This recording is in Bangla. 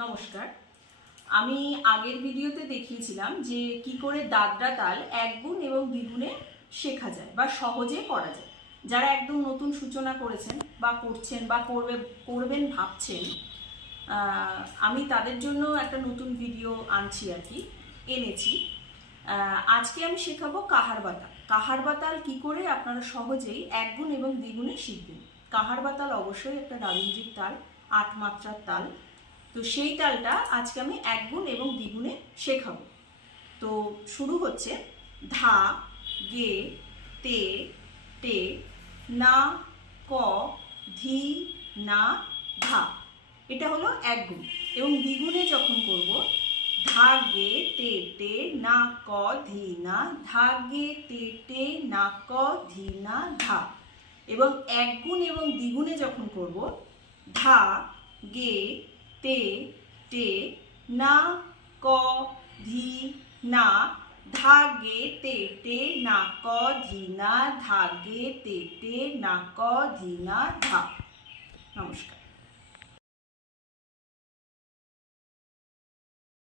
নমস্কার। আমি আগের ভিডিওতে দেখিয়েছিলাম যে কি করে দাদরা তাল এক গুণ এবং দ্বিগুণে শেখা যায় বা সহজে করা যায়। যারা একদম নতুন সূচনা করেছেন বা করছেন বা করবেন ভাবছেন, আমি তাদের জন্য একটা নতুন ভিডিও আনছি আর কি, এনেছি। আজকে আমি শেখাবো কাহার বাতাল। কাহার বাতাল কি করে আপনারা সহজেই এক গুণ এবং দ্বিগুণে শিখবেন। কাহার বাতাল অবশ্যই একটা রাগিঞ্জিক তাল, ৮ মাত্রার তাল। তো সেই তালটা আজকে আমি এক গুণ এবং দ্বিগুণে শেখাবো। তো শুরু হচ্ছে ধা, গে, তে, টে, না, ক, ধি, না, ধা। এটা হলো এক গুণ। এবং দ্বিগুণে যখন করব, ধা, গে, তে, টে, না, ক, ধি, না, ধা, গে, তে, টে, না, ক, ধি, না, ধা। এবং এক গুণ এবং দ্বিগুণে যখন করব, ধা, গে, তে, টে, না, ক, ধি, না, ধা, গে, তে, টে, না, ক, ধি, না, ধা, গে, তে, টে, না, ক, ধি, না, ধা। নমস্কার।